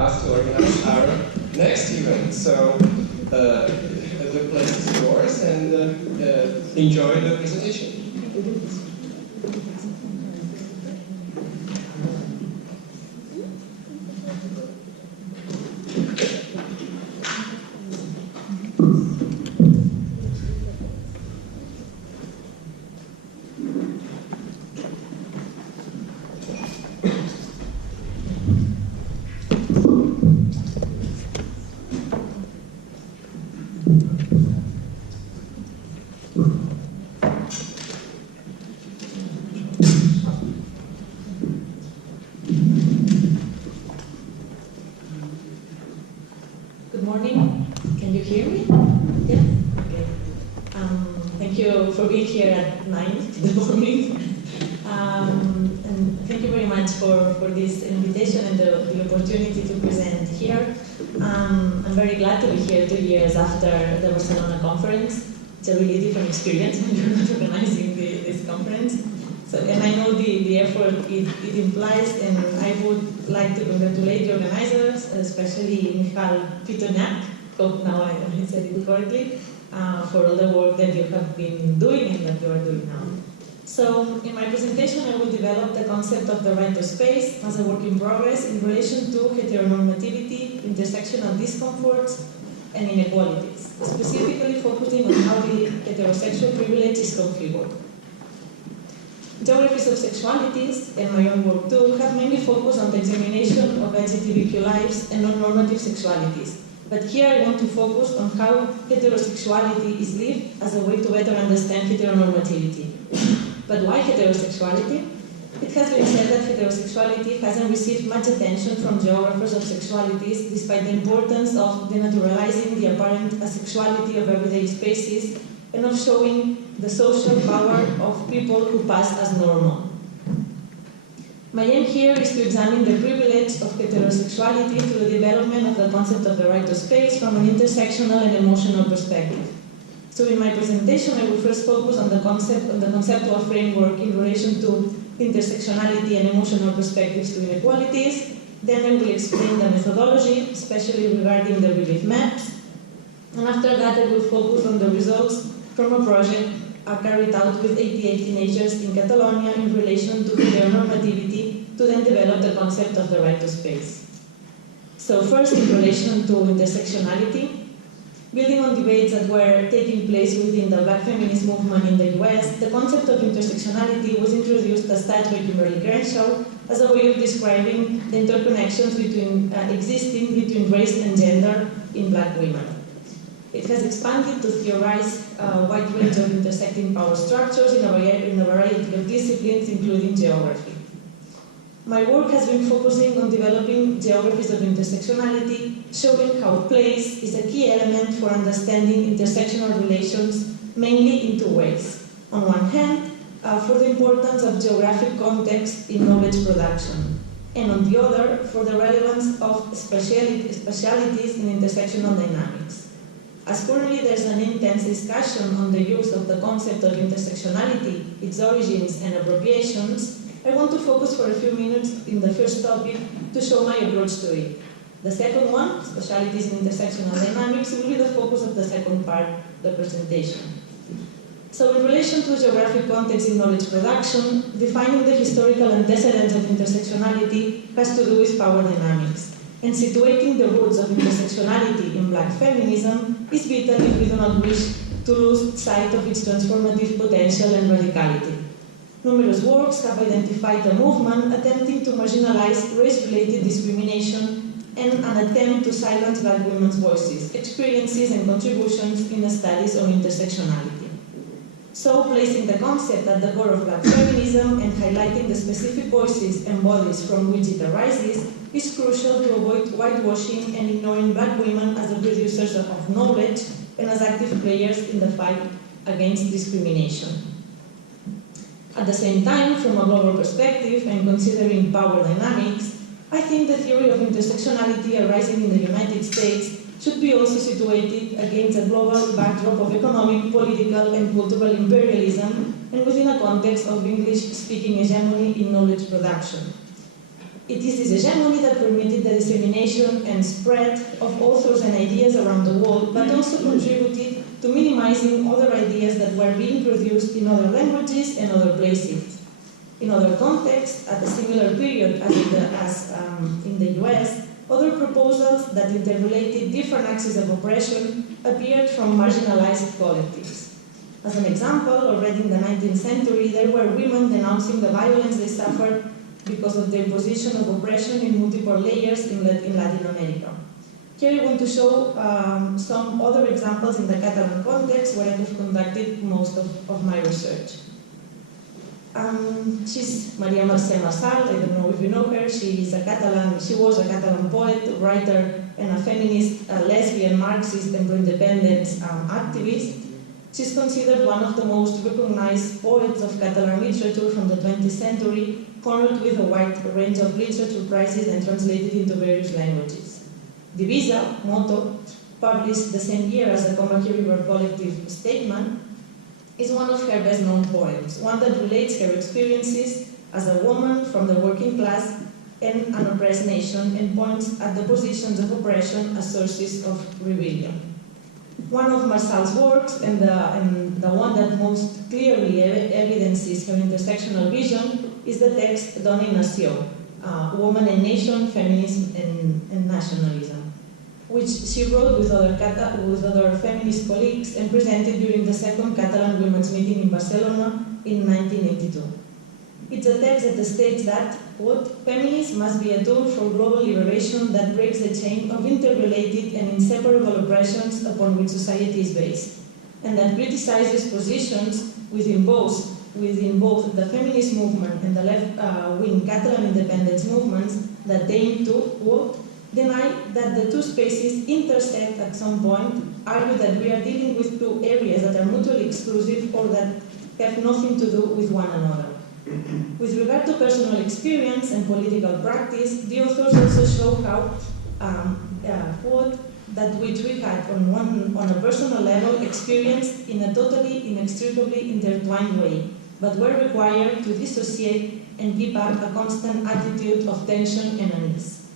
To organize our next event. So the place is yours, and enjoy the presentation. For being here at 9 in the morning. And thank you very much for this invitation and the opportunity to present here. I'm very glad to be here 2 years after the Barcelona conference. It's a really different experience when you're not organizing this conference. So, and I know the effort it implies, and I would like to congratulate the organizers, especially Michal Pitoniak, hope now I said it correctly, for all the work that you have been doing and that you are doing now. So, in my presentation, I will develop the concept of the right to space as a work in progress in relation to heteronormativity, intersectional discomforts, and inequalities, specifically focusing on how the heterosexual privilege is configured. Geographies of Sexualities, and my own work too, have mainly focused on the examination of LGBTQ lives and non-normative sexualities. But here I want to focus on how heterosexuality is lived as a way to better understand heteronormativity. But why heterosexuality? It has been said that heterosexuality hasn't received much attention from geographers of sexualities, despite the importance of denaturalizing the apparent asexuality of everyday spaces and of showing the social power of people who pass as normal. My aim here is to examine the privilege of heterosexuality through the development of the concept of the right to space from an intersectional and emotional perspective. So in my presentation, I will first focus on the conceptual framework in relation to intersectionality and emotional perspectives to inequalities. Then I will explain the methodology, especially regarding the relief maps. And after that, I will focus on the results from a project carried out with 88 teenagers in Catalonia in relation to heteronormativity to then develop the concept of the right to space. So first, in relation to intersectionality, building on debates that were taking place within the Black feminist movement in the US, the concept of intersectionality was introduced as touched by Kimberly Crenshaw as a way of describing the interconnections existing between race and gender in Black women. It has expanded to theorize a wide range of intersecting power structures in a variety of disciplines, including geography. My work has been focusing on developing geographies of intersectionality, showing how place is a key element for understanding intersectional relations, mainly in two ways. On one hand, for the importance of geographic context in knowledge production, and on the other, for the relevance of specialities in intersectional dynamics. As currently there's an intense discussion on the use of the concept of intersectionality, its origins and appropriations, I want to focus for a few minutes in the first topic to show my approach to it. The second one, specialities in intersectional dynamics, will be the focus of the second part of the presentation. So in relation to geographic context in knowledge production, defining the historical antecedents of intersectionality has to do with power dynamics. And situating the roots of intersectionality in Black feminism is vital if we do not wish to lose sight of its transformative potential and radicality. Numerous works have identified a movement attempting to marginalize race-related discrimination and an attempt to silence Black women's voices, experiences, and contributions in the studies on intersectionality. So, placing the concept at the core of Black feminism and highlighting the specific voices and bodies from which it arises is crucial to avoid whitewashing and ignoring Black women as the producers of knowledge and as active players in the fight against discrimination. At the same time, from a global perspective and considering power dynamics, I think the theory of intersectionality arising in the United States should be also situated against a global backdrop of economic, political, and cultural imperialism, and within a context of English-speaking hegemony in knowledge production. It is this hegemony that permitted the dissemination and spread of authors and ideas around the world, but also contributed to minimizing other ideas that were being produced in other languages and other places. In other contexts, at a similar period as in the US, other proposals that interrelated different axes of oppression appeared from marginalized collectives. As an example, already in the 19th century, there were women denouncing the violence they suffered because of their position of oppression in multiple layers in Latin America. Here I want to show some other examples in the Catalan context where I have conducted most of my research. She's Maria Mercè Marçal. I don't know if you know her. She was a Catalan poet, writer, and a feminist, lesbian, Marxist, and pro-independence activist. She's considered one of the most recognized poets of Catalan literature from the 20th century, honored with a wide range of literature prizes and translated into various languages. Divisa, Motto, published the same year as the Combahee River Collective statement, is one of her best-known poems, one that relates her experiences as a woman from the working class and an oppressed nation and points at the positions of oppression as sources of rebellion. One of Marçal's works, and the one that most clearly evidences her intersectional vision, is the text Dona i Nació, Woman and Nation, Feminism and Nationalism, which she wrote with other feminist colleagues and presented during the second Catalan Women's Meeting in Barcelona in 1982. It's a text that states that, quote, feminism must be a tool for global liberation that breaks the chain of interrelated and inseparable oppressions upon which society is based, and that criticizes positions within both the feminist movement and the left-wing Catalan independence movements that aim to, quote, deny that the two spaces intersect at some point, argue that we are dealing with two areas that are mutually exclusive or that have nothing to do with one another. With regard to personal experience and political practice, the authors also show how, quote, that which we had on a personal level experienced in a totally inextricably intertwined way, but were required to dissociate and keep up a constant attitude of tension and unease.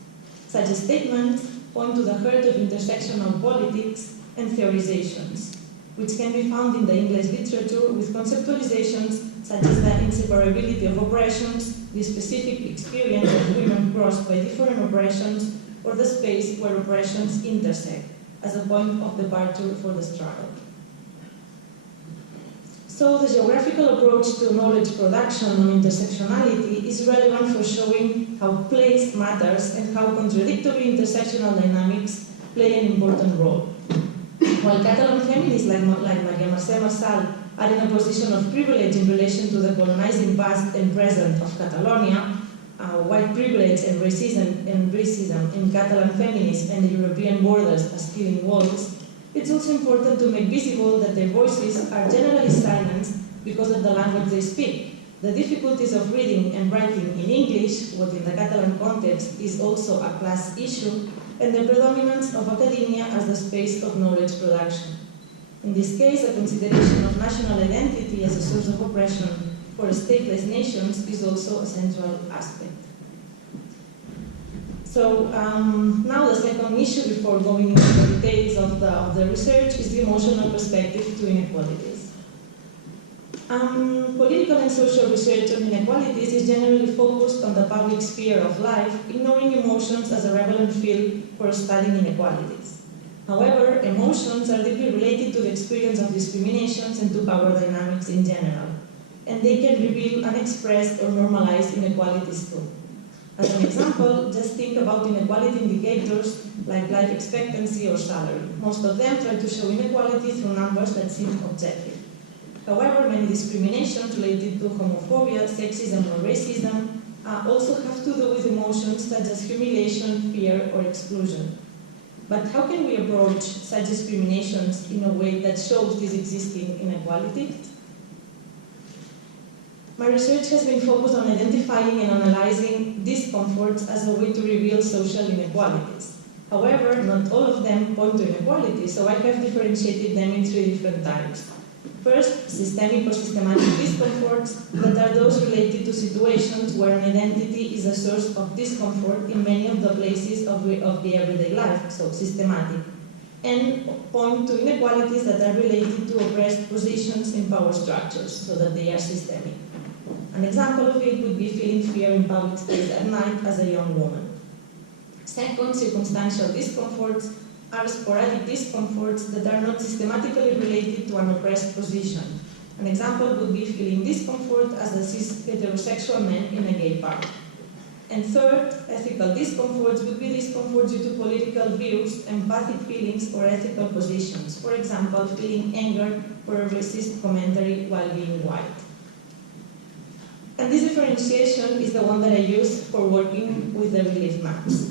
Such statements point to the heart of intersectional politics and theorizations, which can be found in the English literature with conceptualizations such as the inseparability of oppressions, the specific experience of women crossed by different oppressions, or the space where oppressions intersect as a point of departure for the struggle. So the geographical approach to knowledge production on intersectionality is relevant for showing how place matters and how contradictory intersectional dynamics play an important role. While Catalan feminists like Maria Mercè Marçal are in a position of privilege in relation to the colonizing past and present of Catalonia, white privilege and racism in Catalan feminists and the European borders as killing walls, it's also important to make visible that their voices are generally silenced because of the language they speak. The difficulties of reading and writing in English, what in the Catalan context is also a class issue, and the predominance of academia as the space of knowledge production. In this case, a consideration of national identity as a source of oppression for stateless nations is also a central aspect. So now the second issue before going into the details of the research is the emotional perspective to inequalities. Political and social research on inequalities is generally focused on the public sphere of life, ignoring emotions as a relevant field for studying inequalities. However, emotions are deeply related to the experience of discriminations and to power dynamics in general, and they can reveal unexpressed or normalized inequalities too. As an example, just think about inequality indicators like life expectancy or salary. Most of them try to show inequality through numbers that seem objective. However, many discriminations related to homophobia, sexism, or racism also have to do with emotions such as humiliation, fear, or exclusion. But how can we approach such discriminations in a way that shows this existing inequality? My research has been focused on identifying and analyzing discomforts as a way to reveal social inequalities. However, not all of them point to inequality, so I have differentiated them in three different types. First, systemic or systematic discomforts that are those related to situations where an identity is a source of discomfort in many of the places of the everyday life, so systematic, and point to inequalities that are related to oppressed positions in power structures, so that they are systemic. An example of it would be feeling fear in public space at night as a young woman. Second, circumstantial discomforts are sporadic discomforts that are not systematically related to an oppressed position. An example would be feeling discomfort as a cis heterosexual man in a gay bar. And third, ethical discomforts would be discomfort due to political views, empathic feelings, or ethical positions. For example, feeling anger for a racist commentary while being white. And this differentiation is the one that I use for working with the relief maps.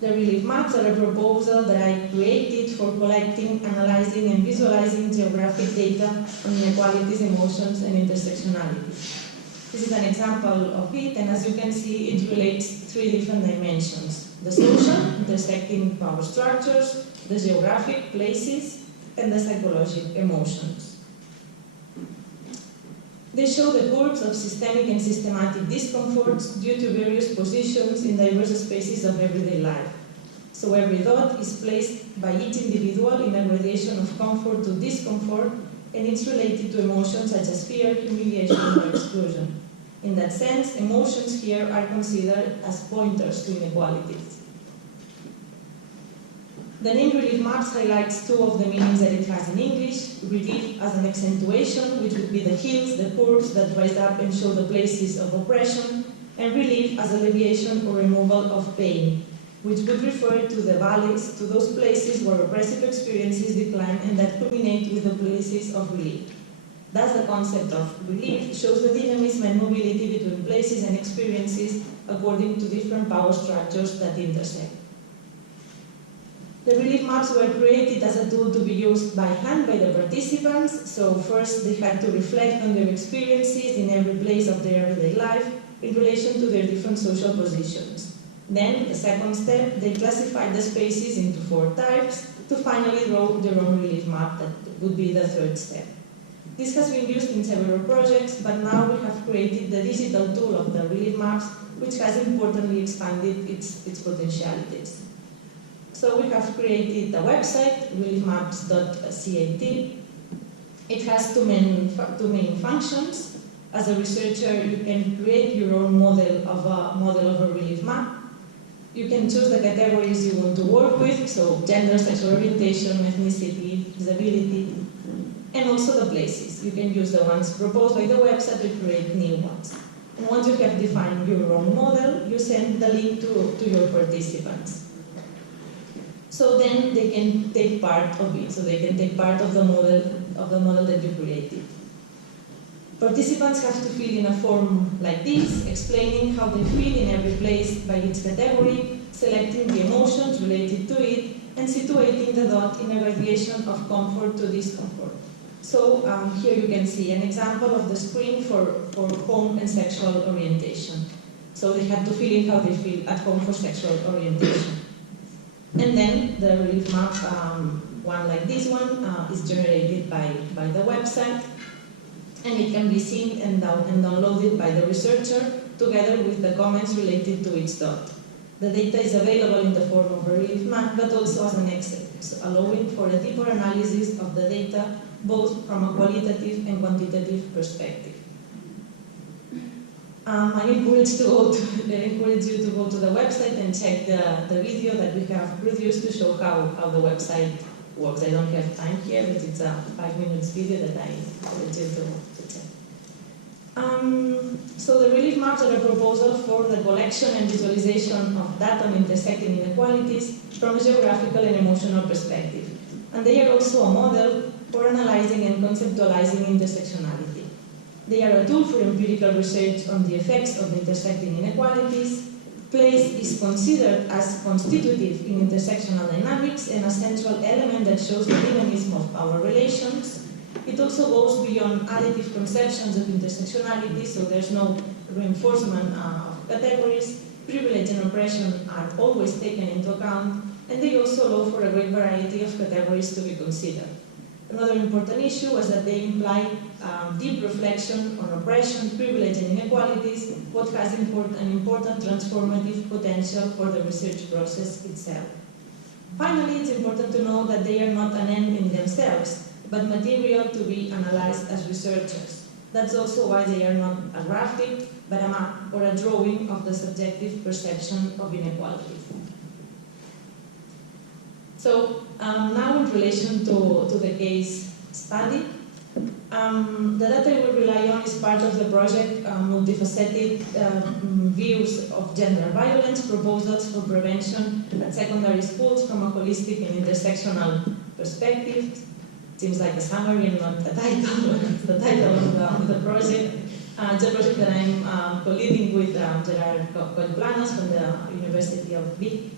The relief maps are a proposal that I created for collecting, analyzing, and visualizing geographic data on inequalities, emotions, and intersectionalities. This is an example of it, and as you can see, it relates three different dimensions: the social, intersecting power structures, the geographic, places, and the psychological, emotions. They show the curves of systemic and systematic discomforts due to various positions in diverse spaces of everyday life. So every dot is placed by each individual in a gradation of comfort to discomfort, and it's related to emotions such as fear, humiliation, or exclusion. In that sense, emotions here are considered as pointers to inequalities. The name relief maps highlights two of the meanings that it has in English: relief as an accentuation, which would be the hills, the curves that rise up and show the places of oppression, and relief as alleviation or removal of pain, which would refer to the valleys, to those places where oppressive experiences decline and that culminate with the places of relief. Thus, the concept of relief shows the dynamism and mobility between places and experiences according to different power structures that intersect. The relief maps were created as a tool to be used by hand by the participants. So first they had to reflect on their experiences in every place of their everyday life in relation to their different social positions. Then, the second step, they classified the spaces into 4 types to finally draw their own relief map. That would be the third step. This has been used in several projects, but now we have created the digital tool of the relief maps, which has importantly expanded its potentialities. So we have created a website, reliefmaps.cat. It has two main functions. As a researcher, you can create your own model of a relief map. You can choose the categories you want to work with, so gender, sexual orientation, ethnicity, disability, and also the places. You can use the ones proposed by the website to create new ones. And once you have defined your own model, you send the link to your participants. So then they can take part of it, so they can take part of the model that you created. Participants have to fill in a form like this, explaining how they feel in every place by its category, selecting the emotions related to it, and situating the dot in a gradation of comfort to discomfort. So here you can see an example of the screen for home and sexual orientation. So they have to fill in how they feel at home for sexual orientation. And then the relief map, one like this one, is generated by the website, and it can be seen and downloaded by the researcher together with the comments related to its dot. The data is available in the form of a relief map, but also as an Excel, so allowing for a deeper analysis of the data, both from a qualitative and quantitative perspective. I encourage you to go to the website and check the video that we have produced to show how the website works. I don't have time here, but it's a 5-minute video that I encourage you to check. So the relief maps are a proposal for the collection and visualization of data on intersecting inequalities from a geographical and emotional perspective. And they are also a model for analyzing and conceptualizing intersectionality. They are a tool for empirical research on the effects of intersecting inequalities. Place is considered as constitutive in intersectional dynamics and a central element that shows the dynamism of power relations. It also goes beyond additive conceptions of intersectionality, so there's no reinforcement of categories. Privilege and oppression are always taken into account, and they also allow for a great variety of categories to be considered. Another important issue was that they imply deep reflection on oppression, privilege, and inequalities, what has an important transformative potential for the research process itself. Finally, it's important to know that they are not an end in themselves, but material to be analyzed as researchers. That's also why they are not a graphic, but a map or a drawing of the subjective perception of inequalities. So now in relation to the case study, the data we will rely on is part of the project multifaceted views of gender violence, proposals for prevention at secondary schools from a holistic and intersectional perspective. Seems like a summary and not a title, but it's the title of the project. It's a project that I'm co-leading with Gerard Coll-Planas from the University of Vic.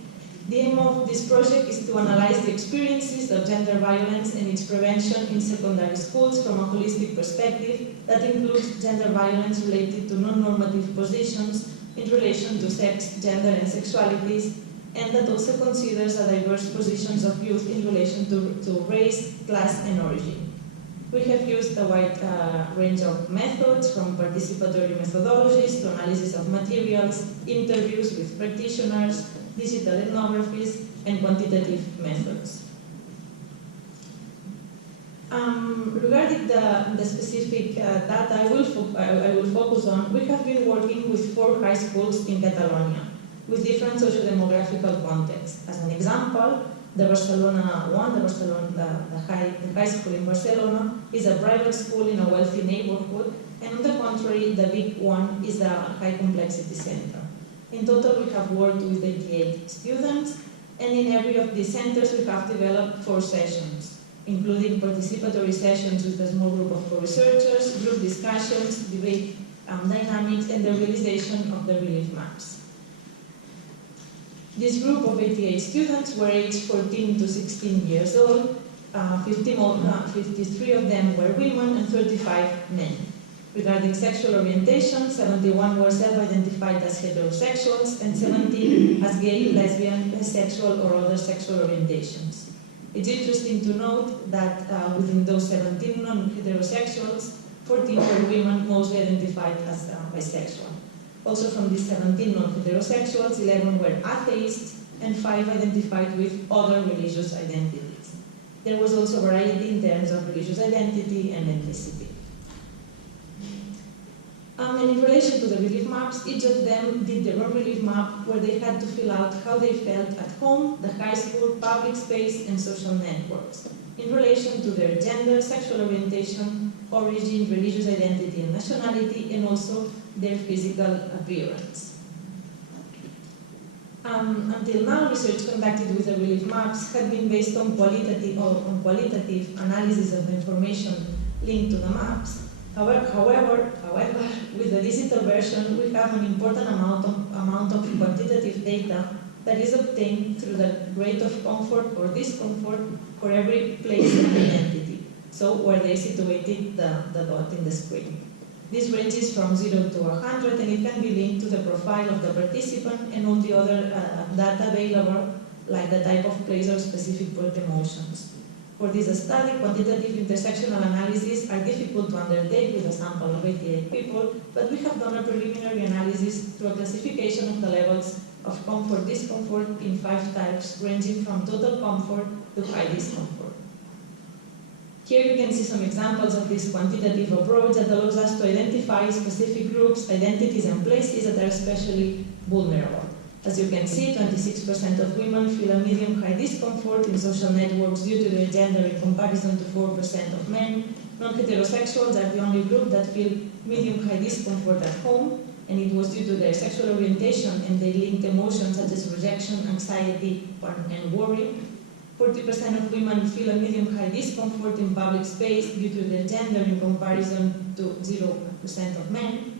The aim of this project is to analyze the experiences of gender violence and its prevention in secondary schools from a holistic perspective that includes gender violence related to non-normative positions in relation to sex, gender, and sexualities, and that also considers a diverse positions of youth in relation to race, class, and origin. We have used a wide range of methods, from participatory methodologies to analysis of materials, interviews with practitioners, digital ethnographies, and quantitative methods. Regarding the specific data I will focus on, we have been working with 4 high schools in Catalonia with different socio-demographical contexts. As an example, the Barcelona one, the high school in Barcelona, is a private school in a wealthy neighborhood, and on the contrary, the big one is a high complexity center. In total, we have worked with 88 students, and in every of these centers, we have developed 4 sessions, including participatory sessions with a small group of co-researchers, group discussions, debate dynamics, and the realization of the relief maps. This group of 88 students were aged 14 to 16 years old. 53 of them were women and 35 men. Regarding sexual orientation, 71 were self-identified as heterosexuals and 17 as gay, lesbian, bisexual, or other sexual orientations. It's interesting to note that within those 17 non-heterosexuals, 14 were women mostly identified as bisexual. Also from these 17 non-heterosexuals, 11 were atheists and 5 identified with other religious identities. There was also variety in terms of religious identity and ethnicity. And in relation to the relief maps, each of them did their own relief map where they had to fill out how they felt at home, the high school, public space, and social networks in relation to their gender, sexual orientation, origin, religious identity, and nationality, and also their physical appearance. Until now, research conducted with the relief maps had been based on qualitative analysis of the information linked to the maps. However, with the digital version, we have an important amount of quantitative data that is obtained through the grade of comfort or discomfort for every place and identity, so where they situated the dot in the screen. This ranges from 0 to 100, and it can be linked to the profile of the participant and all the other data available, like the type of place or specific emotions. For this study, quantitative intersectional analyses are difficult to undertake with a sample of 88 people, but we have done a preliminary analysis through a classification of the levels of comfort, discomfort in 5 types, ranging from total comfort to high discomfort. Here you can see some examples of this quantitative approach that allows us to identify specific groups, identities, and places that are especially vulnerable. As you can see, 26% of women feel a medium-high discomfort in social networks due to their gender in comparison to 4% of men. Non-heterosexuals are the only group that feel medium-high discomfort at home, and it was due to their sexual orientation, and they linked emotions such as rejection, anxiety, and worry. 40% of women feel a medium-high discomfort in public space due to their gender in comparison to 0% of men.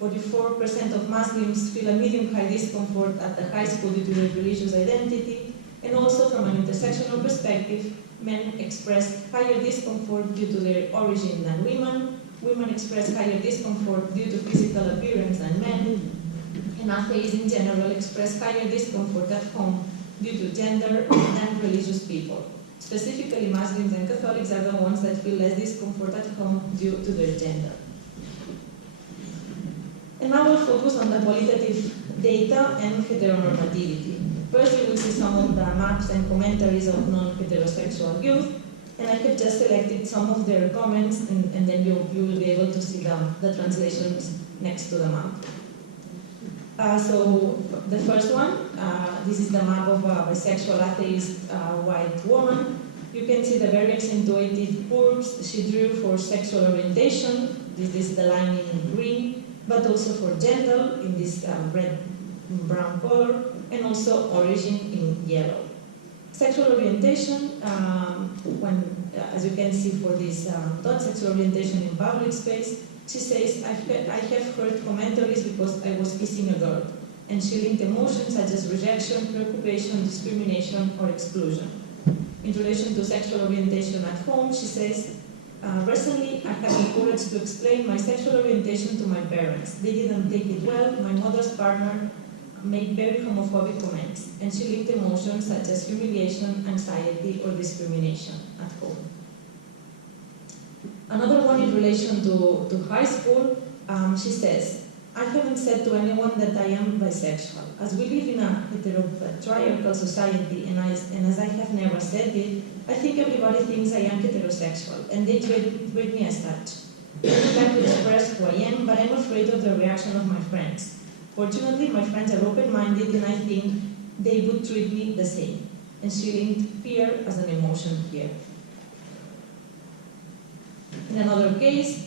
44% of Muslims feel a medium-high discomfort at the high school due to their religious identity, and also from an intersectional perspective, men express higher discomfort due to their origin than women, women express higher discomfort due to physical appearance than men, and atheists in general express higher discomfort at home due to gender than religious people. Specifically, Muslims and Catholics are the ones that feel less discomfort at home due to their gender. And now we'll focus on the qualitative data and heteronormativity. First, you will see some of the maps and commentaries of non-heterosexual youth, and I have just selected some of their comments, and then you will be able to see the translations next to the map. So the first one, this is the map of a bisexual atheist white woman. You can see the very accentuated curves she drew for sexual orientation. This is the line in green, but also for gender in this red-brown color, and also origin in yellow. Sexual orientation, as you can see for this dot, sexual orientation in public space, she says, I have heard commentaries because I was kissing a girl, and she linked emotions such as rejection, preoccupation, discrimination, or exclusion. In relation to sexual orientation at home, she says, recently I had the courage to explain my sexual orientation to my parents. They didn't take it well. My mother's partner made very homophobic comments, and she linked emotions such as humiliation, anxiety, or discrimination at home. Another one in relation to high school, she says, I haven't said to anyone that I am bisexual. As we live in a heteropatriarchal society, and as I have never said it, I think everybody thinks I am heterosexual, and they treat me as such. I would like to express who I am, but I'm afraid of the reaction of my friends. Fortunately, my friends are open-minded, and I think they would treat me the same. And she linked fear as an emotion here. In another case,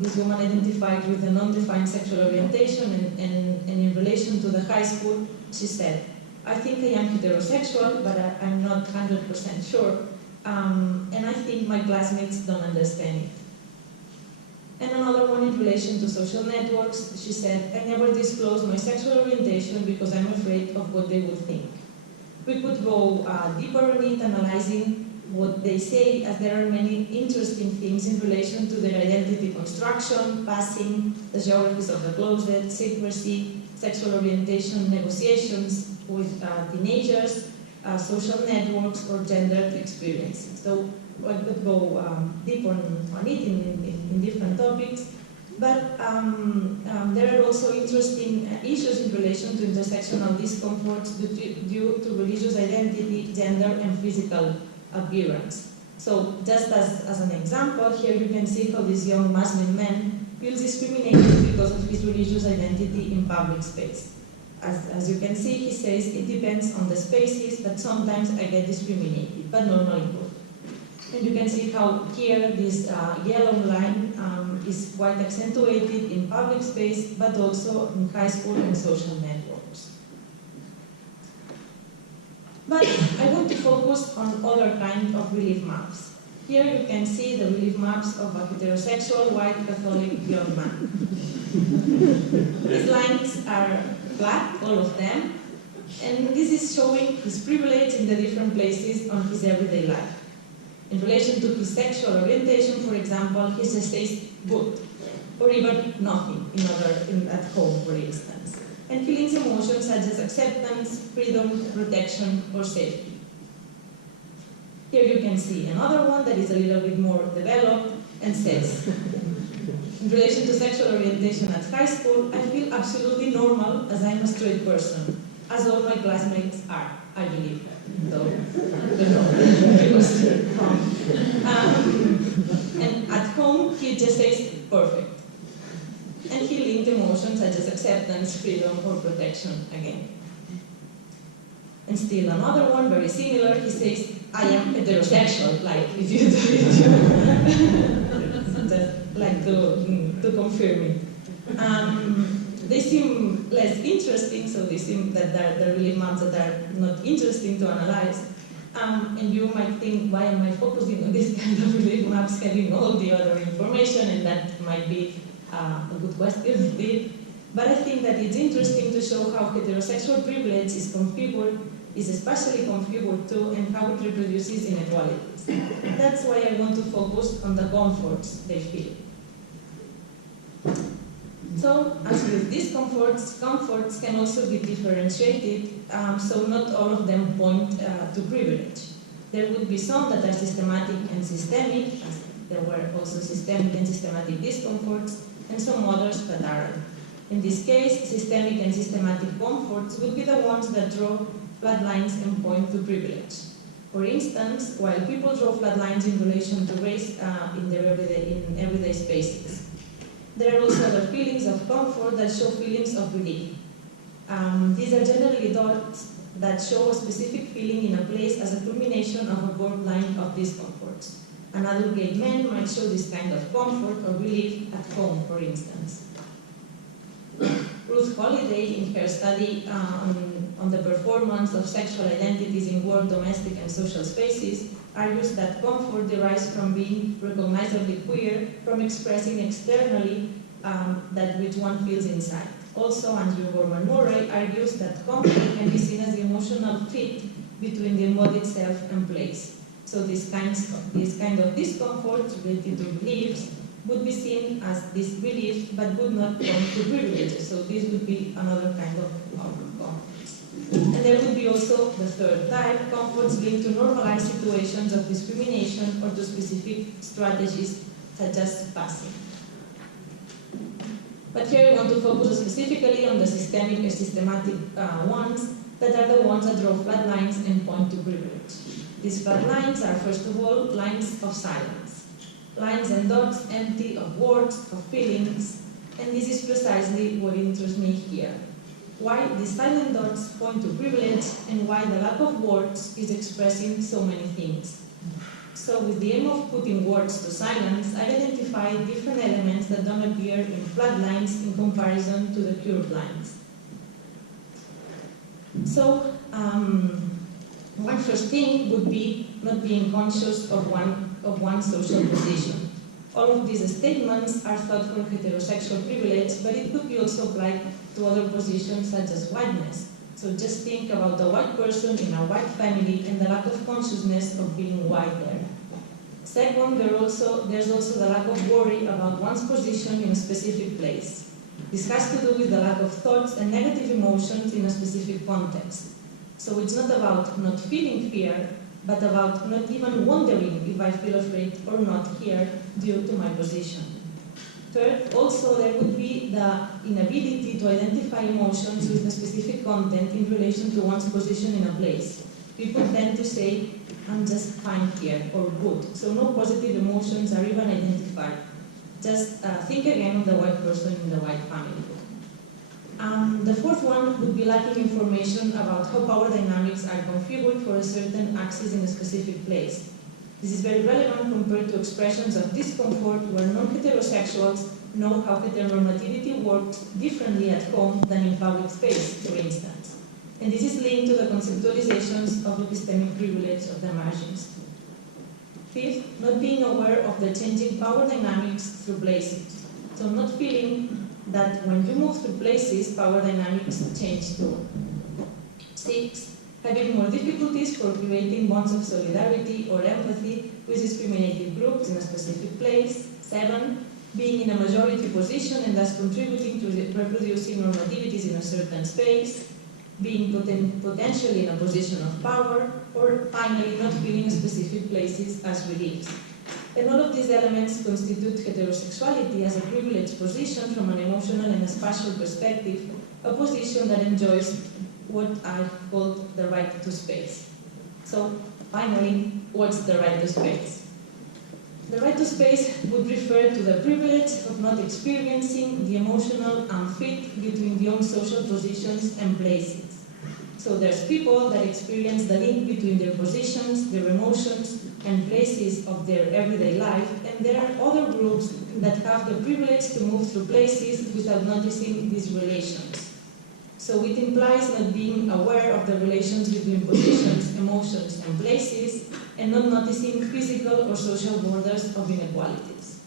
this woman identified with a non-defined sexual orientation, and in relation to the high school, she said, I think I am heterosexual, but I'm not 100% sure, and I think my classmates don't understand it. And another one in relation to social networks, she said, I never disclose my sexual orientation because I'm afraid of what they would think. We could go deeper on it, analyzing what they say, as there are many interesting things in relation to their identity construction, passing, the geographies of the closet, secrecy, sexual orientation negotiations with teenagers, social networks, or gendered experiences. So I could go deep on it in different topics, but there are also interesting issues in relation to intersectional discomforts due to religious identity, gender, and physical appearance. So just as an example, here you can see how this young Muslim man feels discriminated because of his religious identity in public space. As you can see, he says, it depends on the spaces, but sometimes I get discriminated, but normally good. And you can see how here this yellow line is quite accentuated in public space, but also in high school and social networks. But I want to focus on other kind of relief maps. Here you can see the relief maps of a heterosexual, white, Catholic young man. These lines are black, all of them, and this is showing his privilege in the different places on his everyday life. In relation to his sexual orientation, for example, he just says good, or even nothing at home, for instance. And feelings emotions such as acceptance, freedom, protection, or safety. Here you can see another one that is a little bit more developed and says, in relation to sexual orientation at high school, I feel absolutely normal as I'm a straight person, as all my classmates are, I believe. So, I don't know, it was wrong. And at home, he just says perfect. And he linked emotions such as acceptance, freedom, or protection again. And still another one, very similar, he says, I am heterosexual, like if you just like to confirm it. They seem less interesting, so they seem that they're really maps that are not interesting to analyze. And you might think, why am I focusing on this kind of relief maps, having all the other information, and that might be a good question indeed. But I think that it's interesting to show how heterosexual privilege is configured, is especially configured too, and how it reproduces inequalities. That's why I want to focus on the comforts they feel. So, as with these comforts can also be differentiated, so not all of them point to privilege. There would be some that are systematic and systemic, as there were also systemic and systematic discomforts, and some others that aren't. In this case, systemic and systematic comforts would be the ones that draw flat lines and point to privilege. For instance, while people draw flat lines in relation to race in everyday spaces, there are also other feelings of comfort that show feelings of relief. These are generally dots that show a specific feeling in a place as a culmination of a broad line of discomforts. An adult gay man might show this kind of comfort or relief at home, for instance. Ruth Holiday, in her study on the performance of sexual identities in work, domestic, and social spaces, argues that comfort derives from being recognizably queer, from expressing externally that which one feels inside. Also, Andrew Gorman Murray argues that comfort can be seen as the emotional fit between the embodied self and place. So this kind of discomfort related to beliefs would be seen as disbelief, but would not come to privileges. So this would be another kind of comforts. And there would be also the third type, comforts linked to normalized situations of discrimination or to specific strategies such as passing. But here I want to focus specifically on the systemic and systematic ones that are the ones that draw flat lines and point to privilege. These flat lines are, first of all, lines of silence. Lines and dots empty of words, of feelings, and this is precisely what interests me here. Why the silent dots point to privilege and why the lack of words is expressing so many things. So with the aim of putting words to silence, I identified different elements that don't appear in flat lines in comparison to the curved lines. So one first thing would be not being conscious of one's social position. All of these statements are thought for heterosexual privilege, but it could be also applied to other positions such as whiteness. So just think about a white person in a white family and the lack of consciousness of being white there. Second, there's also the lack of worry about one's position in a specific place. This has to do with the lack of thoughts and negative emotions in a specific context. So it's not about not feeling fear, but about not even wondering if I feel afraid or not here due to my position. Third, also there would be the inability to identify emotions with a specific content in relation to one's position in a place. People tend to say, I'm just fine here, or good. So no positive emotions are even identified. Just think again of the white person in the white family. The fourth one would be lacking information about how power dynamics are configured for a certain axis in a specific place. This is very relevant compared to expressions of discomfort where non-heterosexuals know how heteronormativity works differently at home than in public space, for instance. And this is linked to the conceptualizations of epistemic privilege of the margins. Fifth, not being aware of the changing power dynamics through places. So not feeling that when you move through places, power dynamics change too. Six, having more difficulties for creating bonds of solidarity or empathy with discriminated groups in a specific place. Seven, being in a majority position and thus contributing to reproducing normativities in a certain space. Being potentially in a position of power, or finally not feeling specific places as reliefs. And all of these elements constitute heterosexuality as a privileged position from an emotional and a spatial perspective, a position that enjoys what I called the right to space. So finally, what's the right to space? The right to space would refer to the privilege of not experiencing the emotional unfit between the own social positions and places. So there's people that experience the link between their positions, their emotions, and places of their everyday life, and there are other groups that have the privilege to move through places without noticing these relations. So it implies not being aware of the relations between positions, emotions, and places, and not noticing physical or social borders of inequalities.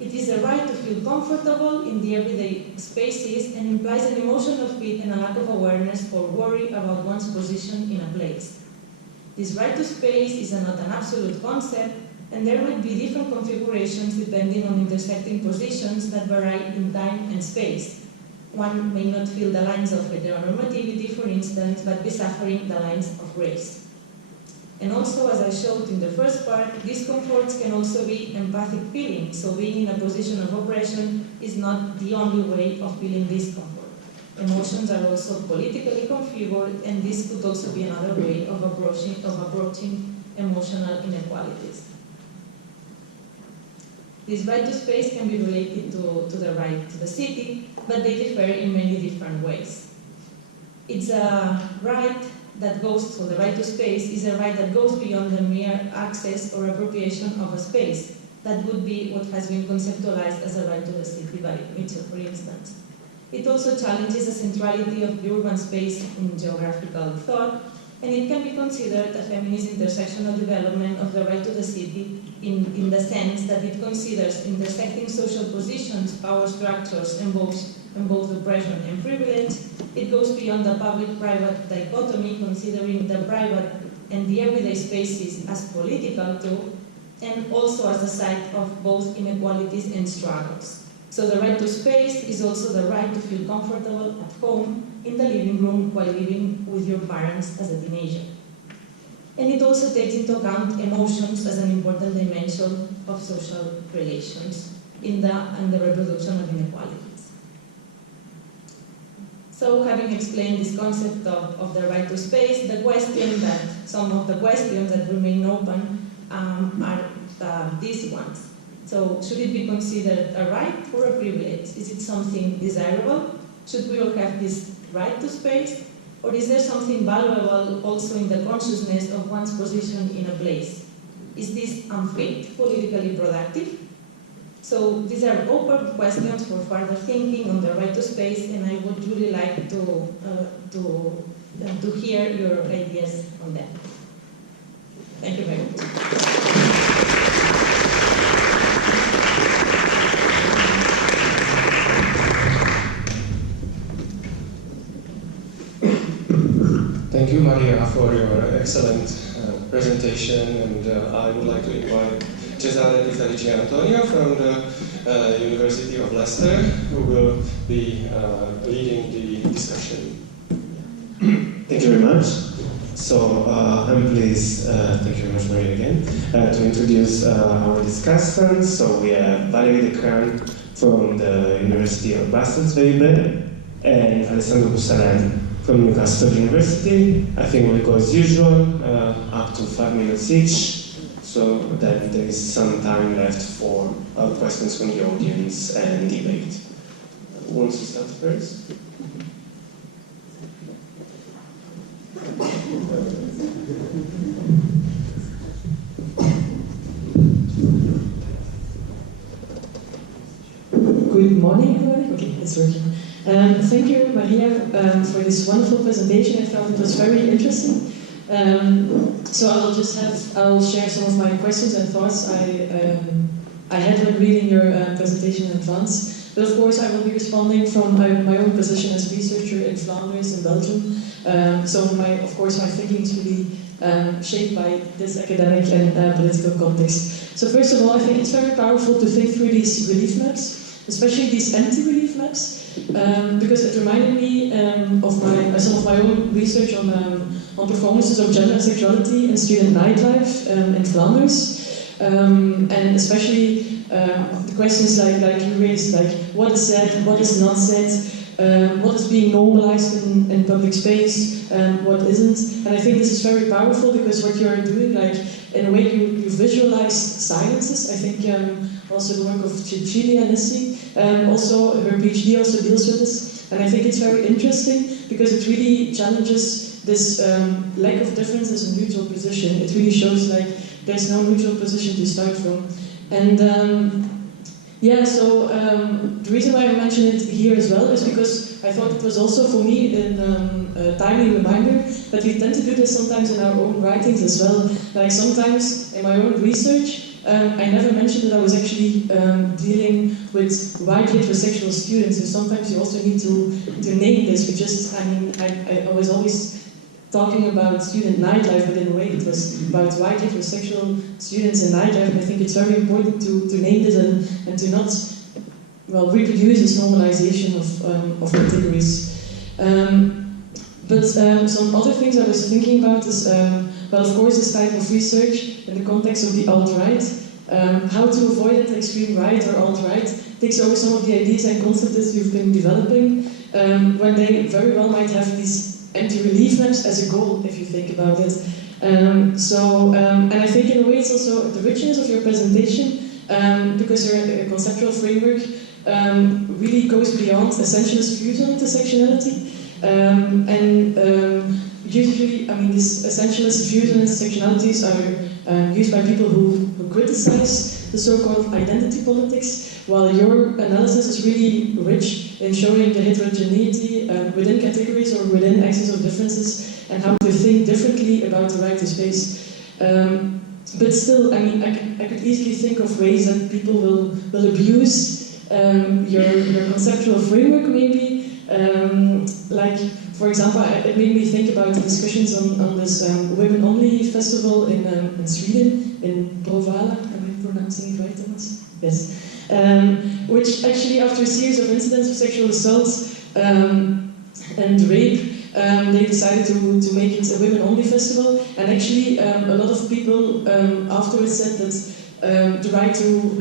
It is a right to feel comfortable in the everyday spaces and implies an emotional fit and a lack of awareness or worry about one's position in a place. This right to space is not an absolute concept, and there might be different configurations depending on intersecting positions that vary in time and space. One may not feel the lines of heteronormativity, for instance, but be suffering the lines of race. And also, as I showed in the first part, discomforts can also be empathic feeling. So being in a position of oppression is not the only way of feeling discomfort. Emotions are also politically configured, and this could also be another way of approaching emotional inequalities. This right to space can be related to the right to the city, but they differ in many different ways. It's a right that goes to the right to space is a right that goes beyond the mere access or appropriation of a space. That would be what has been conceptualized as a right to the city by Mitchell, for instance. It also challenges the centrality of the urban space in geographical thought, and it can be considered a feminist intersectional development of the right to the city in the sense that it considers intersecting social positions, power structures, and both oppression and privilege. It goes beyond the public-private dichotomy, considering the private and the everyday spaces as political too, and also as the site of both inequalities and struggles. So the right to space is also the right to feel comfortable at home in the living room while living with your parents as a teenager. And it also takes into account emotions as an important dimension of social relations in the reproduction of inequalities. So having explained this concept of the right to space, some of the questions that remain open are these ones. So should it be considered a right or a privilege? Is it something desirable? Should we all have this right to space? Or is there something valuable also in the consciousness of one's position in a place? Is this unfit, politically productive? So these are open questions for further thinking on the right to space, and I would really like to hear your ideas on that. Thank you very much. Thank you, Maria, for your excellent presentation, and I would like to invite Cesare Di Felice Antonio from the University of Leicester, who will be leading the discussion. Thank you very much. So I'm pleased, thank you very much, Maria, again, to introduce our discussants. So we have Valerie from the University of Brussels, Belgium, and Alessandro Boussalem from Newcastle University. I think we'll go as usual, up to 5 minutes each, so that there is some time left for questions from the audience and debate. Who wants to start first? Good morning, everybody. Okay, it's working. Thank you, Maria, for this wonderful presentation. I found it was very interesting. So I'll share some of my questions and thoughts I had when reading your presentation in advance. But of course, I will be responding from my own position as a researcher in Flanders, in Belgium. So of course, my thinking is really shaped by this academic and political context. So first of all, I think it's very powerful to think through these relief maps, especially these empty relief maps, because it reminded me of some of my own research on performances of gender and sexuality in student nightlife in Flanders, and especially the questions like you raised, like what is said, what is not said, what is being normalized in public space, what isn't. And I think this is very powerful because what you're doing, like in a way you visualize silences. I think also the work of Cecilia Nissi, also her PhD also deals with this. And I think it's very interesting because it really challenges this lack of differences in neutral position. It really shows like there's no neutral position to start from. And the reason why I mention it here as well is because I thought it was also for me a timely reminder that we tend to do this sometimes in our own writings as well. Like sometimes in my own research, I never mentioned that I was actually dealing with white heterosexual students, so sometimes you also need to name this, I was always talking about student nightlife, but in a way it was about white heterosexual students in nightlife, and I think it's very important to name this and to not, reproduce this normalization of categories. But some other things I was thinking about is, well, of course, this type of research in the context of the alt-right, how to avoid that extreme right or alt-right takes over some of the ideas and concepts you've been developing, when they very well might have these empty relief maps as a goal, if you think about it. And I think in a way it's also the richness of your presentation, because your conceptual framework really goes beyond essentialist views on intersectionality. Usually, I mean, these essentialist views on intersectionalities are used by people who criticize the so-called identity politics, while your analysis is really rich in showing the heterogeneity within categories or within axes of differences and how to think differently about the right to space. But still, I mean, I could easily think of ways that people will abuse your conceptual framework, maybe. Like, for example, it made me think about the discussions on this women-only festival in Sweden, in Boussalem. Am I pronouncing it right, Thomas? Yes. Which actually, after a series of incidents of sexual assaults and rape, they decided to make it a women-only festival. And actually, a lot of people afterwards said that the right to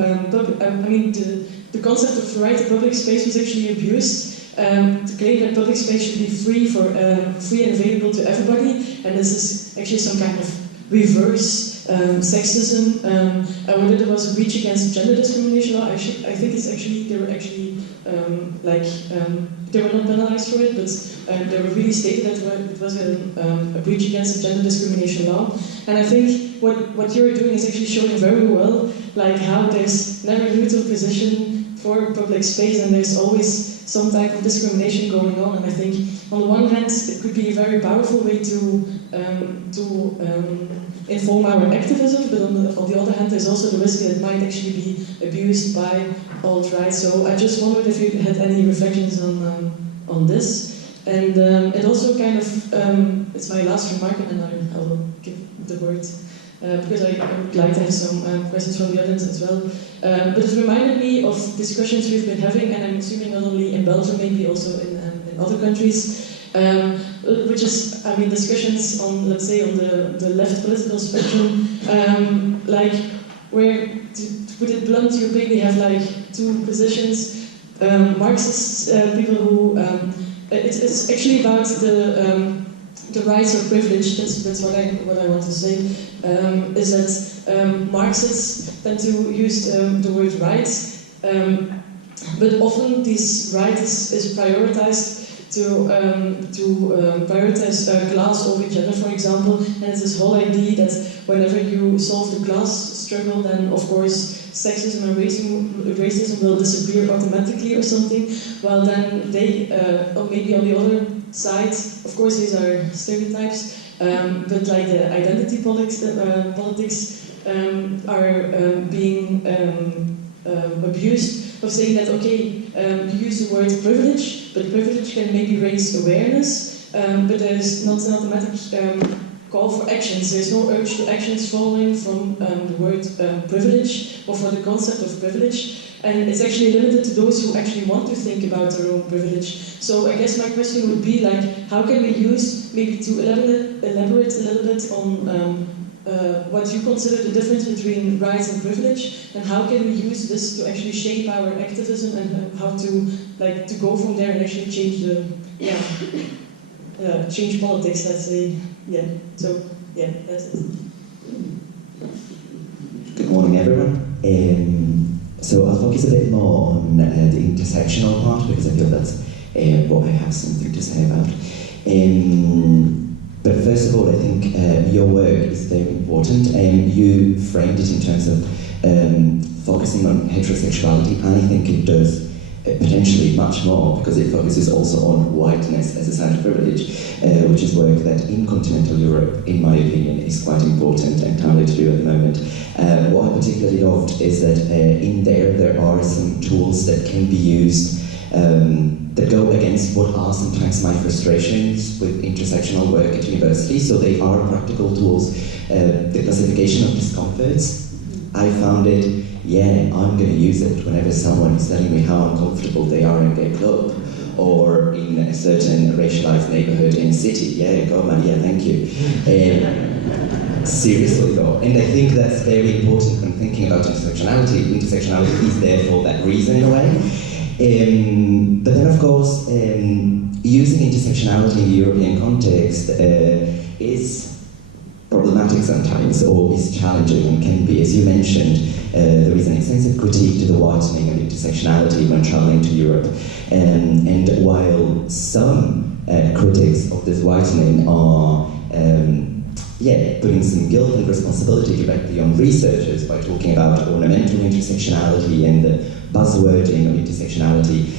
the concept of the right to public space was actually abused. To claim that public space should be free and available to everybody, and this is actually some kind of reverse sexism. Whether there was a breach against gender discrimination law, I think it's actually they were not penalized for it, but they were really stated that it was a breach against the gender discrimination law. And I think what you're doing is actually showing very well, like how there's never a neutral position for public space, and there's always some type of discrimination going on. And I think on the one hand it could be a very powerful way to inform our activism, but on the other hand there's also the risk that it might actually be abused by alt-right. So I just wondered if you had any reflections on this. And it also kind of, it's my last remark, and then I will give the word, because I would like to have some questions from the audience as well. But it reminded me of discussions we've been having, and I'm assuming not only in Belgium, maybe also in other countries, which is, I mean, discussions on, let's say, on the left political spectrum, like where, to put it blunt, you maybe have like two positions. Marxist people who, it's actually about the rights or privilege. That's what I want to say. Is that Marxists tend to use the word rights, but often this right is prioritized to prioritize class over gender, for example. And it's this whole idea that whenever you solve the class struggle, then of course sexism and racism will disappear automatically or something. While then they, or maybe on the other side, of course these are stereotypes, but like the identity politics are being abused, of saying that, okay, you use the word privilege, but privilege can maybe raise awareness, but there is not an automatic call for actions. There's no urge to actions following from the word privilege or for the concept of privilege. And it's actually limited to those who actually want to think about their own privilege. So I guess my question would be like, how can we use, maybe to elaborate a little bit on what you consider the difference between rights and privilege, and how can we use this to actually shape our activism, and how to go from there and actually change change politics, let's say. Yeah. So yeah, that's it. Good morning, everyone. So I'll focus a bit more on the intersectional part, because I feel that's what I have something to say about. But first of all, I think your work is very important. You framed it in terms of focusing on heterosexuality, and I think it does potentially much more, because it focuses also on whiteness as a sign of privilege, which is work that in continental Europe, in my opinion, is quite important and timely to do at the moment. What I particularly loved is that in there are some tools that can be used that go against what are sometimes my frustrations with intersectional work at university. So they are practical tools. The classification of discomforts, I found it, yeah, I'm going to use it whenever someone is telling me how uncomfortable they are in a gay club, or in a certain racialized neighborhood in a city. Yeah, go Maria, thank you. Seriously though, and I think that's very important when thinking about intersectionality. Intersectionality is there for that reason in a way. But then of course, using intersectionality in the European context is problematic sometimes, or is challenging and can be, as you mentioned, there is an extensive critique to the whitening of intersectionality when traveling to Europe. And while some critics of this whitening are putting some guilt and responsibility directly on researchers by talking about ornamental intersectionality and the buzzwording of intersectionality,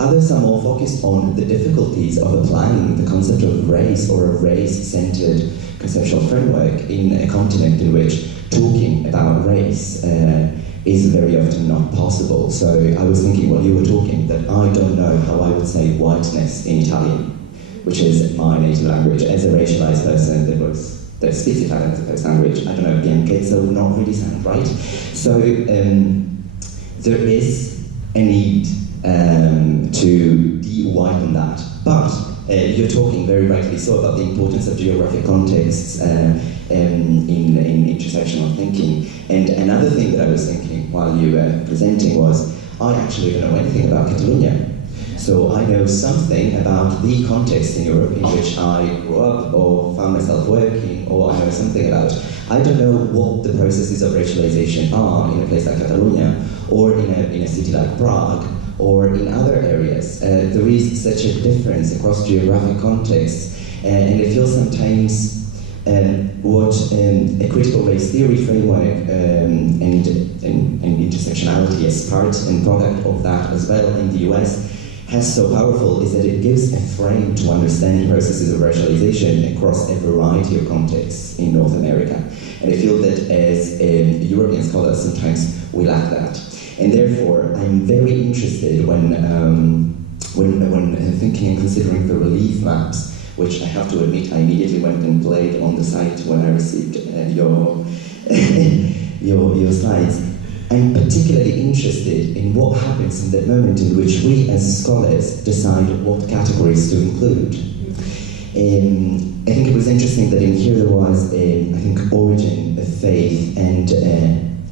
others are more focused on the difficulties of applying the concept of race or a race-centered conceptual framework in a continent in which talking about race is very often not possible. So I was thinking while you were talking that I don't know how I would say whiteness in Italian, which is my native language, as a racialized person that speaks Italian as a first language. I don't know, bianchezza would not really sound right. So there is a need to de-whiten that. But you're talking very rightly so about the importance of geographic contexts in intersectional thinking. And another thing that I was thinking while you were presenting was, I actually don't know anything about Catalonia. So I know something about the context in Europe in which I grew up or found myself working, or I know something about. I don't know what the processes of racialization are in a place like Catalonia, or in a city like Prague, or in other areas. There is such a difference across geographic contexts, and I feel sometimes what a critical race theory framework and intersectionality as part and product of that as well in the US has so powerful is that it gives a frame to understand processes of racialization across a variety of contexts in North America. And I feel that as European scholars, sometimes we lack that. And therefore, I'm very interested when thinking and considering the relief maps, which I have to admit I immediately went and played on the site when I received your slides. I'm particularly interested in what happens in that moment in which we as scholars decide what categories to include. I think it was interesting that in here there was, I think, origin, faith, and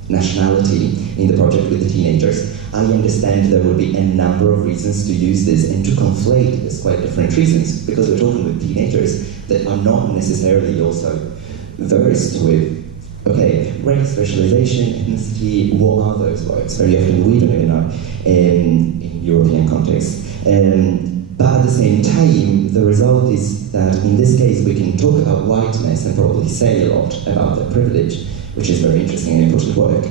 nationality in the project with the teenagers. I understand there will be a number of reasons to use this and to conflate as quite different reasons, because we're talking with teenagers that are not necessarily also versed with, okay, race, racialization, ethnicity, what are those words? Very often we don't even know in European context. But at the same time, the result is that in this case we can talk about whiteness and probably say a lot about the privilege, which is very interesting and important work.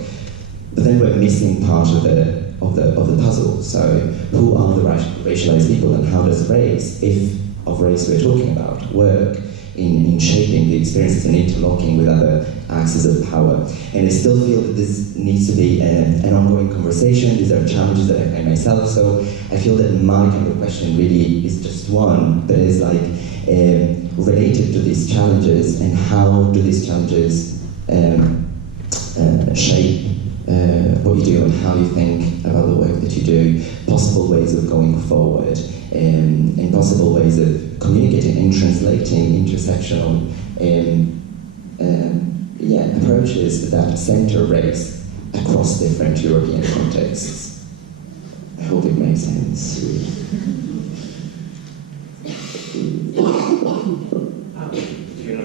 But then we're missing part of the puzzle. So who are the racialized people, and how does race, if of race we're talking about, work in shaping the experiences and interlocking with other axes of power? And I still feel that this needs to be an ongoing conversation. These are challenges that I find myself, so I feel that my kind of question really is just one that is like related to these challenges, and how do these challenges shape what you do and how you think about the work that you do, possible ways of going forward, and possible ways of communicating and translating intersectional approaches that center race across different European contexts. I hope it makes sense.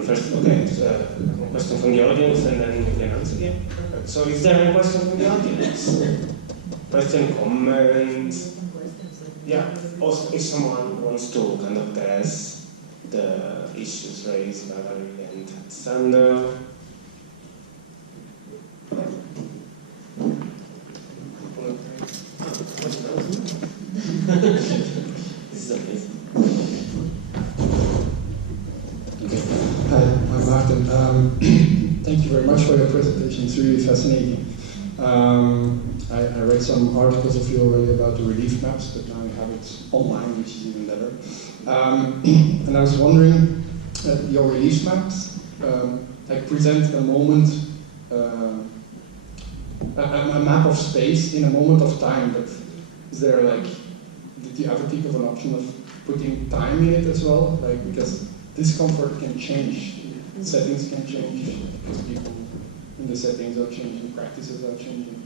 First, okay, one question from the audience, and then we can answer again. So, is there any question from the audience? Question, comment? Yeah, also if someone wants to kind of address the issues raised by Valerie and Alessandro. This is amazing. Hi, I'm Martin. Thank you very much for your presentation. It's really fascinating. I read some articles of you already about the relief maps, but now you have it online, which is even better. And I was wondering, your relief maps present a moment, a map of space in a moment of time, but is there like did you ever think of an option of putting time in it as well? Like, because discomfort can change, settings can change, because people in the settings are changing, practices are changing.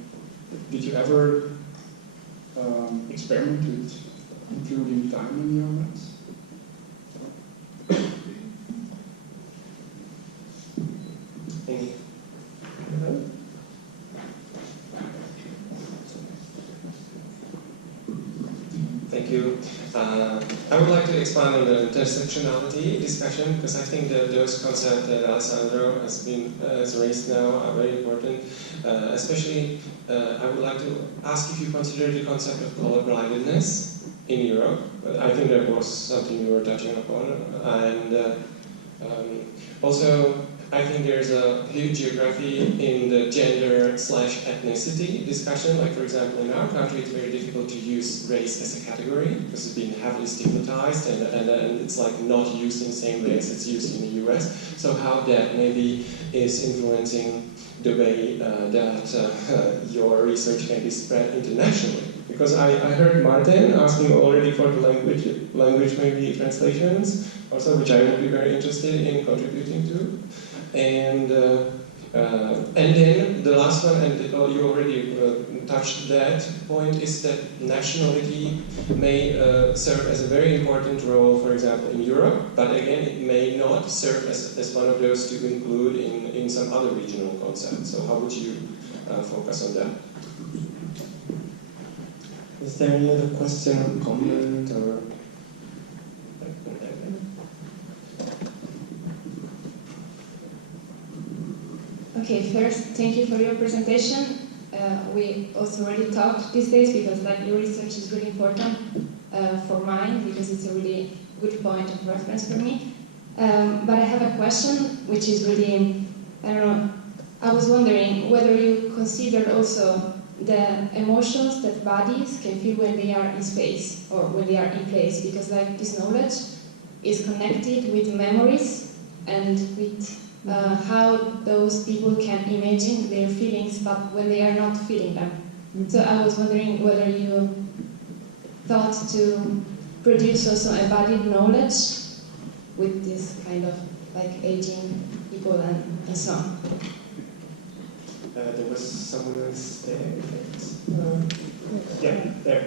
Did you ever experiment with including time in your maps? Thank you. I would like to expand on the intersectionality discussion, because I think that those concepts that Alessandro has raised now are very important. Especially, I would like to ask if you consider the concept of color-blindedness in Europe. I think that was something you were touching upon. And also, I think there's a huge geography in the gender/ethnicity discussion. Like, for example, in our country, it's very difficult to use race as a category because it's been heavily stigmatized, and it's like not used in the same way as it's used in the US. So how that maybe is influencing the way that your research can be spread internationally. Because I heard Martin asking already for the language maybe translations also, which I would be very interested in contributing to. And then the last one, and you already touched that point, is that nationality may serve as a very important role, for example, in Europe, but again, it may not serve as one of those to include in some other regional concepts. So how would you focus on that? Is there any other question, comment, or? Okay, first, thank you for your presentation. We also already talked these days because like your research is really important for mine, because it's a really good point of reference for me. But I have a question which is really, I don't know, I was wondering whether you considered also the emotions that bodies can feel when they are in space or when they are in place, because like this knowledge is connected with memories and with how those people can imagine their feelings, but when they are not feeling them. So I was wondering whether you thought to produce also embodied knowledge with this kind of like aging people and so on. There was someone else there. Yeah, there.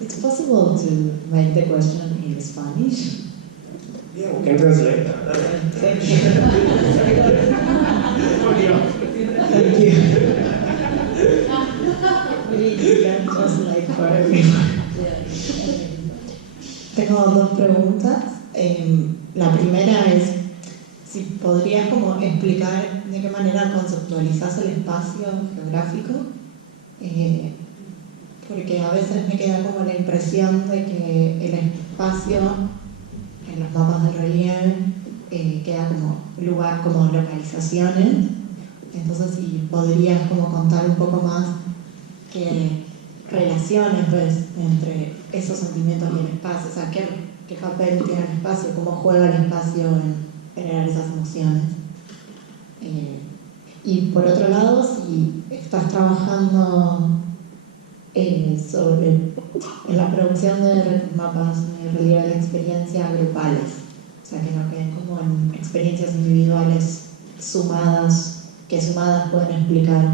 It's possible to make the question in Spanish? Yeah, we can translate that. Thank you. Thank you. Really, you can translate for everyone. Tengo dos preguntas. La primera es si podrías como explicar de qué manera conceptualizás el espacio geográfico. Porque a veces me queda como la impresión de que el espacio en los mapas del relieve queda como lugar, como localizaciones. Entonces, si podrías como contar un poco más qué relaciones ves entre esos sentimientos y el espacio, o sea, qué papel tiene el espacio, cómo juega el espacio en generar esas emociones. Y por otro lado, si estás trabajando en la producción de mapas de relieve de la experiencia grupales, o sea, que no queden como en experiencias individuales sumadas, que sumadas pueden explicar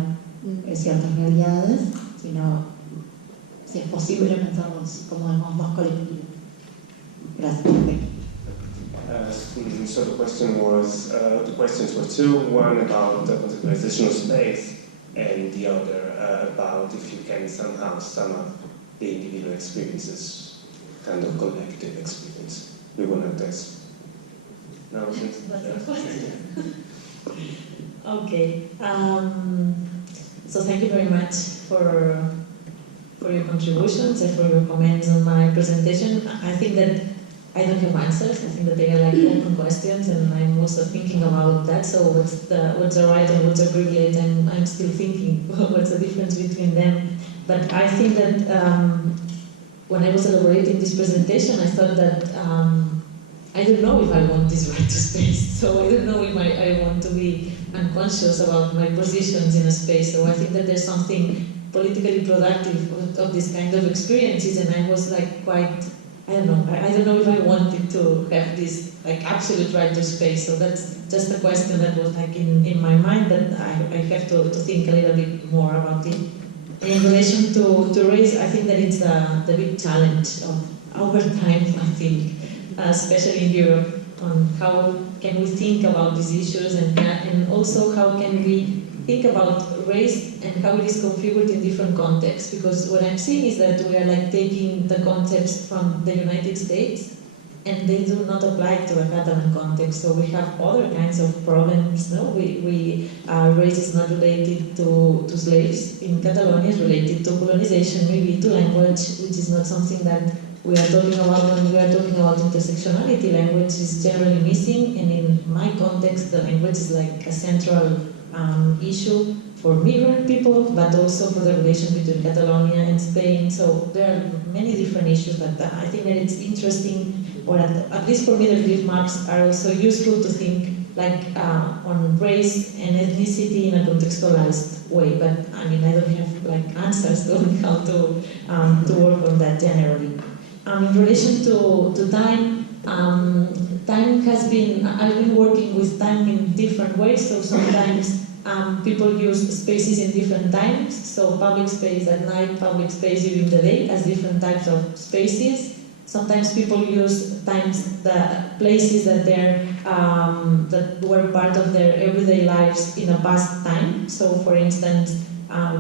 ciertas realidades, sino si es posible pensarlos como de modo más colectivo. Gracias. So the questions were two, one about the conceptualization of space, and the other about if you can somehow sum up the individual experiences, kind of collective experience. We want to test. Now, Okay. So thank you very much for your contributions and for your comments on my presentation. I think that I don't have answers. I think that they are like open questions, and I'm also thinking about that. So what's the right and what's the privilege? And I'm still thinking what's the difference between them. But I think that when I was elaborating this presentation, I thought that I don't know if I want this right to space, so I don't know if I want to be unconscious about my positions in a space. So I think that there's something politically productive of this kind of experiences, and I was like quite, I don't know if I wanted to have this like absolute right to space. So that's just a question that was like in my mind, but I have to think a little bit more about it. And in relation to race, I think that it's the big challenge of our time, I think, especially in Europe, on how can we think about these issues, and also how can we think about race and how it is configured in different contexts. Because what I'm seeing is that we are like taking the concepts from the United States and they do not apply to a Catalan context. So we have other kinds of problems. No, race is not related to slaves. In Catalonia, it's related to colonization, maybe to language, which is not something that we are talking about when we are talking about intersectionality. Language is generally missing, and in my context, the language is like a central issue for migrant people, but also for the relation between Catalonia and Spain. So there are many different issues, but I think that it's interesting, or at least for me, the relief maps are also useful to think like on race and ethnicity in a contextualized way. But I mean, I don't have like answers to how to work on that generally. In relation to time, time has been, I've been working with time in different ways. So sometimes people use spaces in different times. So public space at night, public space during the day as different types of spaces. Sometimes people use times, the places that that were part of their everyday lives in a past time. So for instance,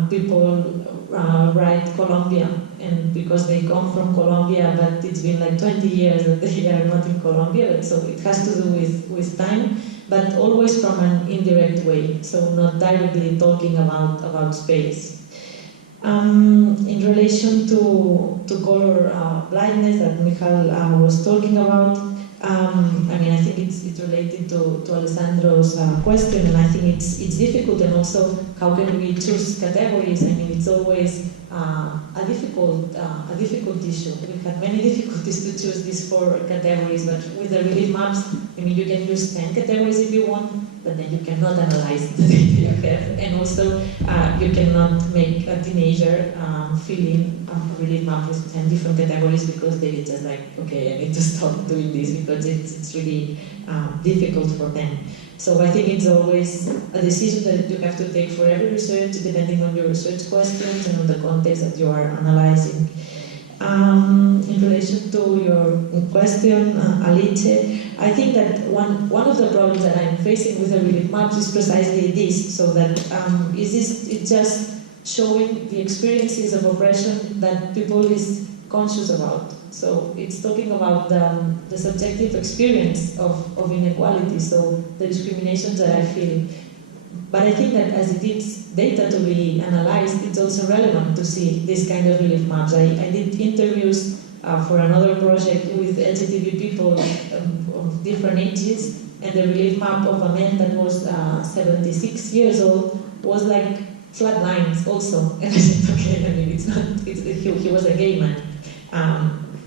people write Colombia, and because they come from Colombia, but it's been like 20 years that they are not in Colombia, so it has to do with time, but always from an indirect way, so not directly talking about space. In relation to color blindness that Michal was talking about, I mean, I think it's related to Alessandro's question, and I think it's difficult, and also how can we choose categories? I mean, it's always a difficult issue. We've had many difficulties to choose these 4 categories, but with the relief maps, I mean, you can use 10 categories if you want, but then you cannot analyze the data you have, and also you cannot make a teenager fill in a relief map with 10 different categories, because they just like, okay, I need to stop doing this because it's really difficult for them. So I think it's always a decision that you have to take for every research, depending on your research questions and on the context that you are analyzing. In relation to your question, Alice, I think that one of the problems that I'm facing with the relief maps is precisely this, so that it's just showing the experiences of oppression that people is conscious about. So it's talking about the subjective experience of inequality, so the discriminations that I feel. But I think that as it is data to be analyzed, it's also relevant to see this kind of relief maps. I did interviews for another project with LGTB people of different ages, and the relief map of a man that was 76 years old was like flat lines also. And I said, okay, I mean, he was a gay man.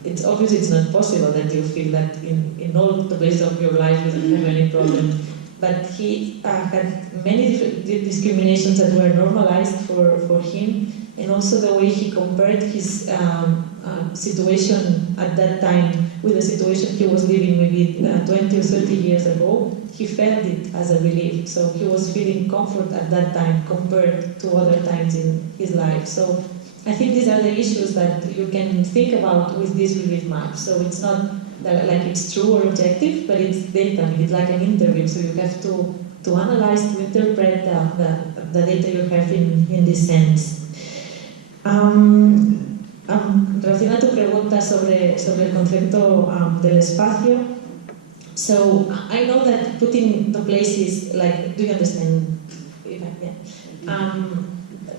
It's obviously it's not possible that you feel that in all the places of your life you don't have any problem. But he had many different discriminations that were normalized for him, and also the way he compared his situation at that time with the situation he was living maybe 20 or 30 years ago, he felt it as a relief. So he was feeling comfort at that time compared to other times in his life. So I think these are the issues that you can think about with this relief map. So it's not that, like it's true or objective, but it's data. It's like an interview. So you have to analyze, to interpret the data you have in this sense. Relacionada a tu pregunta sobre el concepto del espacio. So I know that putting the places, like, do you understand?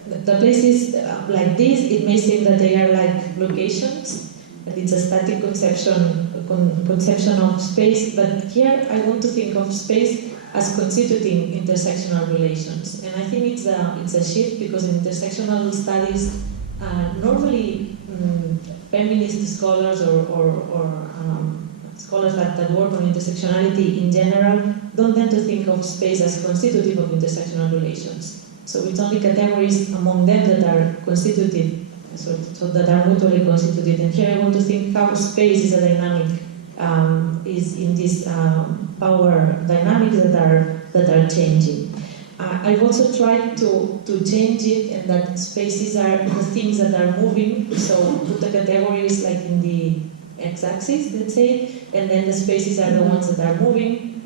The places like this, it may seem that they are like locations, that it's a static conception of space, but here I want to think of space as constituting intersectional relations. And I think it's a shift, because in intersectional studies, normally feminist scholars or scholars that work on intersectionality in general don't tend to think of space as constitutive of intersectional relations. So it's only categories among them that are constitutive, so that are mutually constituted. And here I want to think how space is a dynamic, is in this power dynamics that are changing. I've also tried to change it, and that spaces are the things that are moving. So put the categories like in the x-axis, let's say, and then the spaces are the ones that are moving.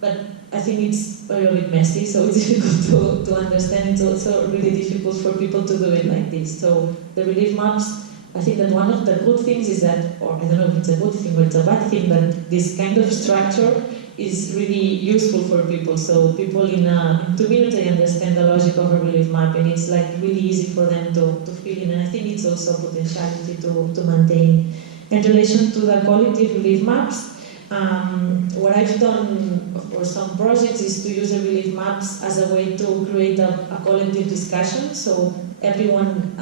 But I think it's a little bit messy, so it's difficult to understand. It's also really difficult for people to do it like this. So the relief maps, I think that one of the good things is that, or I don't know if it's a good thing or it's a bad thing, but this kind of structure is really useful for people. So people in a community understand the logic of a relief map, and it's like really easy for them to fill in. And I think it's also potentiality to maintain. In relation to the collective relief maps, what I've done for some projects is to use the relief maps as a way to create a collective discussion. So everyone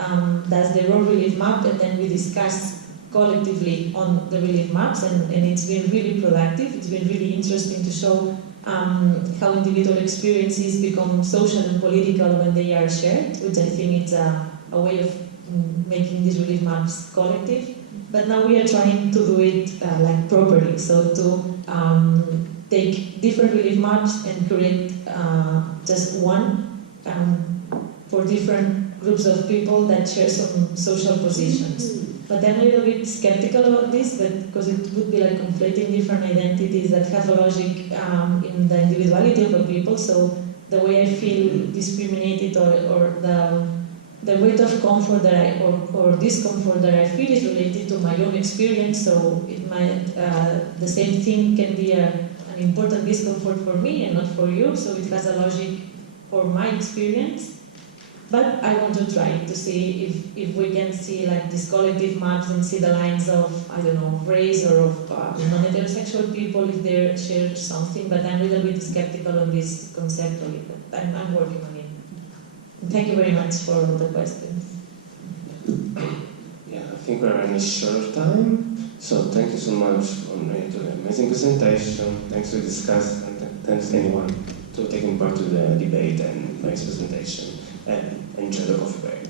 does their own relief map, and then we discuss collectively on the relief maps, and it's been really productive. It's been really interesting to show how individual experiences become social and political when they are shared, which I think it's a way of making these relief maps collective. But now we are trying to do it like properly, so to take different relief maps and create just one for different groups of people that share some social positions. But I'm a little bit skeptical about this, because it would be like conflating different identities that have a logic in the individuality of the people. So the way I feel discriminated or the weight of comfort that I or discomfort that I feel is related to my own experience. So it might the same thing can be an important discomfort for me and not for you. So it has a logic for my experience. But I want to try to see if we can see like these collective maps and see the lines of, I don't know, race or of non-heterosexual people if they share something. But I'm a little bit skeptical on this conceptually. But I'm working on it. Thank you very much for the questions. Yeah, I think we're in a short time. So thank you so much for the amazing presentation. Thanks to discuss, and thanks to anyone to taking part to the debate and nice presentation. And enjoy the coffee break.